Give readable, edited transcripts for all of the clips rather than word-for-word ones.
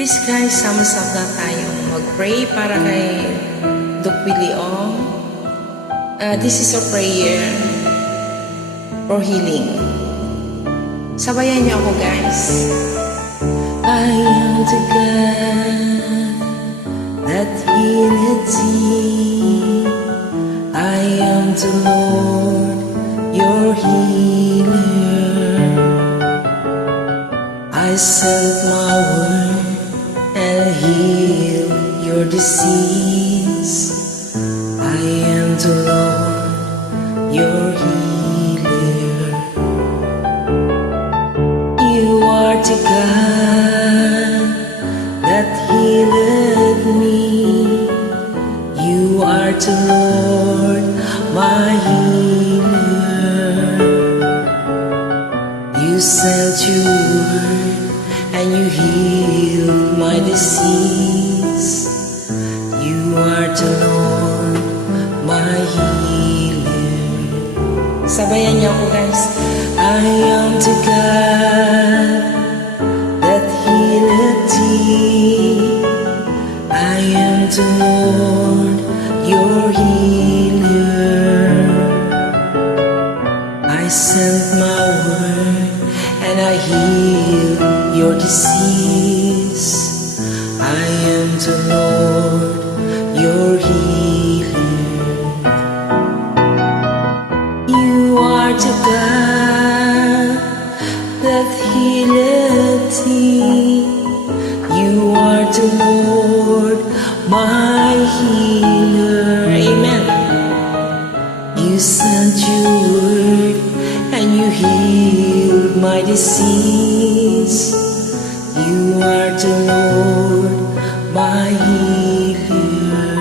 Please guys, sama-sama tayong mag-pray para kay Doc Willie Ong. This is a prayer for healing. Sabayan niyo ako guys. I am the God that healeth thee. I am the Lord, your healer. I sent my word and heal your disease. I am the Lord, your healer. You are the God that healeth me. You are the Lord, my healer. You sent your word and you healed my disease. You are the Lord, my healer. Sabayan niyo ako guys. I am the God that healeth thee. I am the Lord, your healer. I sent my word and I healed your disease. I am the Lord, your healer. You are the God that healeth thee. You are the Lord, my healer. Amen. You sent your word and you healed my disease. You are the Lord, my healer.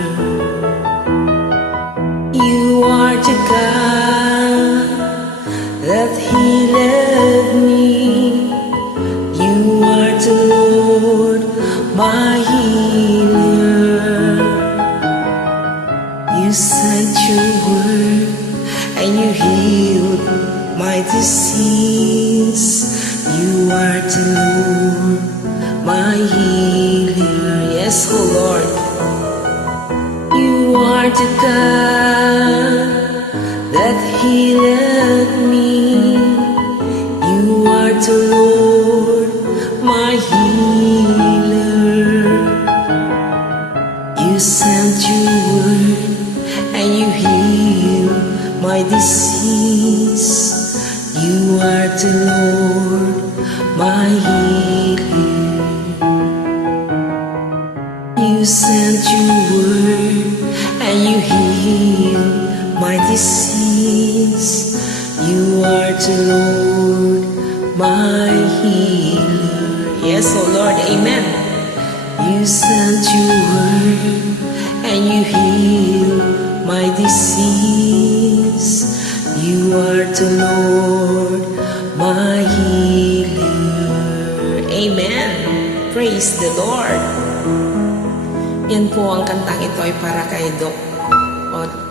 You are the God that healeth me. You are the Lord, my healer. You sent your word and you healed my disease. You are the Lord, my healer. Yes, oh Lord. You are the God that healeth me. You are the Lord, my healer. You sent your word and you healed my disease. You are the Lord, my healer. You sent your word and you healed my disease. You are the Lord, my healer. Yes, oh Lord, amen. You sent your word and you healed my disease. You are the Lord, my healer. Amen. Praise the Lord. Yan po ang kantang ito ay para kay Doc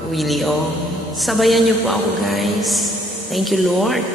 Willie Ong. Sabayan niyo po ako guys. Thank you Lord.